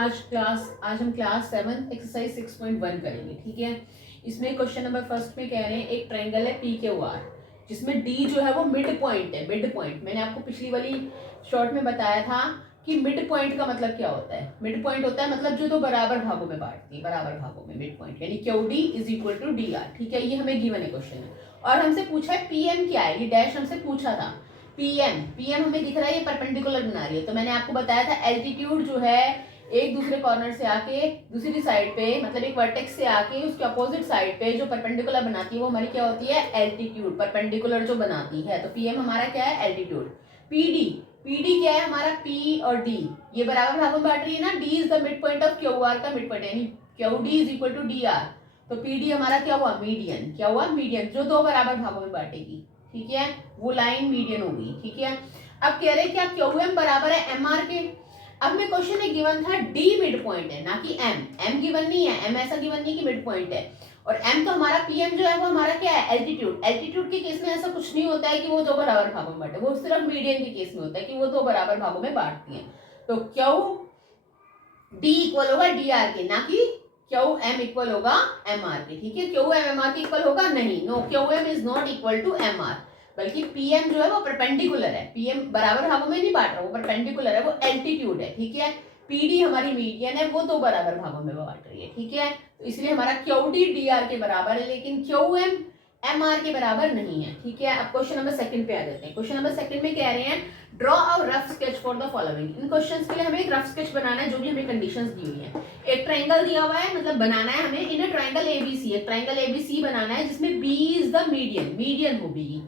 आज हम class 7 exercise 6.1 करेंगे। ठीक है, इसमें क्वेश्चन नंबर फर्स्ट में कह रहे हैं एक ट्रायंगल है पी क्यू आर, जिसमें डी जो है वो मिड पॉइंट है। मिड पॉइंट मैंने आपको पिछली वाली शॉर्ट में बताया था कि मिड पॉइंट का मतलब क्या होता है। मिड पॉइंट होता है मतलब जो दो बराबर भागों में बांटती है, बराबर भागों में मिड पॉइंट, यानी Q D is equal to D R. ठीक है, ये हमें गिवन है क्वेश्चन में, और हमसे पूछा है पी एम क्या है। ये डैश हमसे पूछा था। पीएम हमें दिख रहा है, ये परपेंडिकुलर बना रही है। तो मैंने आपको बताया था एल्टीट्यूड जो है एक दूसरे कॉर्नर से आके दूसरी साइड पे, मतलब एक वर्टेक्स से आके उसके अपोजिट साइड पे जो परपेंडिकुलर बनाती है वो हमारी क्या होती है, एल्टीट्यूड। परपेंडिकुलर जो बनाती है, तो पीएम हमारा क्या है, एल्टीट्यूड। पीडी क्या है हमारा, पी और डी ये बराबर भागों में बांट रही है ना। D is the mid point of Q R का मिड पॉइंट, यानी Q D is equal to D R. तो पीडी हमारा क्या हुआ, मीडियन। क्या हुआ, मीडियन, जो दो बराबर भागों में बांटेगी। ठीक है, वो लाइन मीडियन होगी। ठीक है, अब कह रहे क्या क्यू एम बराबर है एम आर के। अब मैं क्वेश्चन में गिवन था डी मिड पॉइंट है, ना कि एम गिवन नहीं है। एम ऐसा गिवन नहीं कि मिड पॉइंट है, और एम तो हमारा पीएम जो है वो हमारा क्या है, एल्टीट्यूड। एल्टीट्यूड के केस में ऐसा कुछ नहीं होता है कि वो दो बराबर भागों में बांटे, वो सिर्फ मीडियन के केस में होता है कि वो दो बराबर भागों में बांटती है। तो क्यू डी इक्वल होगा डी आर के, ना कि क्यू एम इक्वल होगा एम आर के। ठीक है, क्यू एम आर के इक्वल होगा नहीं, no, Q M is not equal to M R, बल्कि पीएम जो है वो परपेंडिकुलर है। पीएम बराबर भागों में नहीं बांट रहा, वो परपेंडिकुलर है, वो एल्टीट्यूड है। ठीक है, पीडी हमारी मीडियन है, वो दो बराबर भागों में बांट रही है। ठीक है, तो इसलिए हमारा क्यू डी डी आर के बराबर है, लेकिन क्यू एम एम आर के बराबर नहीं है। ठीक है, अब क्वेश्चन नंबर सेकंड पे आ जाते हैं। क्वेश्चन नंबर सेकंड में कह रहे हैं draw a rough sketch for the following. In questions के लिए हमें एक रफ स्केच बनाना है, जो भी हमें कंडीशंस दी हुई है। एक ट्रायंगल दिया हुआ है, मतलब बनाना है हमें इन अ ट्रायंगल एबीसी। एक ट्रायंगल एबीसी बनाना है जिसमें B is the median, median हो बी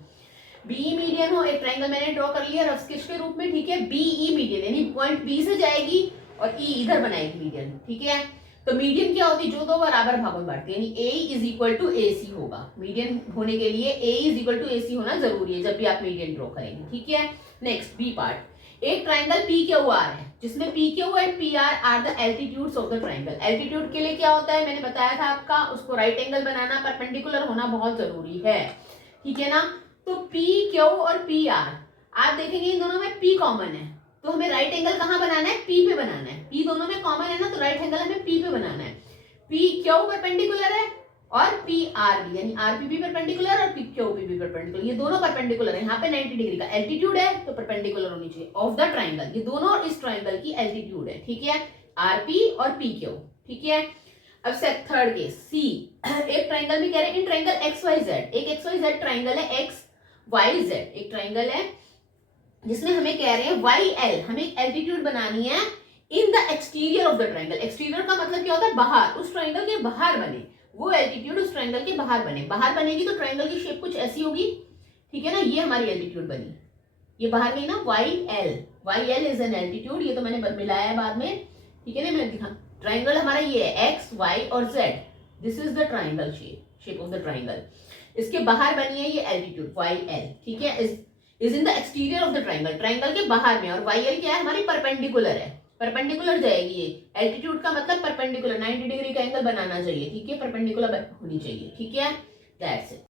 मीडियन हो। एक ट्रायंगल मैंने ड्रॉ कर लिया रफ स्केच के रूप में। ठीक है, बी ई मीडियन, यानी पॉइंट बी से जाएगी और ई इधर बनाएगी मीडियन। ठीक है, तो मीडियन क्या होती है, जो दो बराबर भागों में बांटती है, यानी ए इज इक्वल टू ए सी होगा। मीडियन होने के लिए ए इज इक्वल टू ए सी होना जरूरी है जब भी आप मीडियन ड्रॉ करेंगे। ठीक है, नेक्स्ट बी पार्ट। एक ट्रायंगल पी क्यू आर है जिसमें P Q and P R the altitudes of the triangle. Altitude के लिए क्या होता है, मैंने बताया था आपका, उसको राइट एंगल बनाना, परपेंडिकुलर होना बहुत जरूरी है। ठीक है ना, तो पी क्यू और पी आर, आप देखेंगे इन दोनों में पी कॉमन है, तो हमें राइट एंगल कहाँ बनाना है, पी पे बनाना है। पी दोनों में कॉमन है ना, तो राइट एंगल हमें पी पे बनाना है। पी क्यू परपेंडिकुलर है और पी आर भी, यानी आर पी भी परपेंडिकुलर और पी क्यू पी भी परपेंडिकुलर, ये दोनों परपेंडिकुलर है। यहाँ पे 90 डिग्री का एल्टीट्यूड है, तो परपेंडिकुलर होनी चाहिए ऑफ द ट्रायंगल। ये दोनों इस ट्रायंगल की एल्टीट्यूड है। ठीक है, आर पी और पी क्यू। ठीक है, अब से थर्ड केस सी। एक ट्रायंगल में कह रहे हैं in triangle X Y Z, एक एक्स वाई जेड ट्रायंगल है, एक्स वाई जेड एक ट्रायंगल है जिसमें हमें कह रहे हैं वाई एल, हमें एक एल्टीट्यूड बनानी है इन the exterior of the triangle. Exterior का मतलब क्या होता है, बाहर, उस ट्रायंगल के बाहर बने, वो एल्टीट्यूड उस ट्रायंगल के बाहर बने। बाहर बनेगी तो ट्रायंगल की शेप कुछ ऐसी होगी। ठीक है ना, ये हमारी एल्टीट्यूड बनी, ये बाहर गई ना, Y L is an altitude, ये तो मैंने मिलाया है बाद में। ठीक है ना, मैं दिखा, ट्रायंगल हमारा ये है एक्स वाई और Z, this is the triangle shape of the triangle. इसके बाहर बनी है ये एल्टीट्यूड वाई एल। ठीक है, is in the exterior of the triangle, triangle के बाहर में, और वाई एल क्या है हमारी, परपेंडिकुलर है, परपेंडिकुलर जाएगी ये। एल्टीट्यूड का मतलब परपेंडिकुलर, 90 डिग्री का एंगल बनाना चाहिए। ठीक है, परपेंडिकुलर होनी चाहिए। ठीक है, दैट्स इट।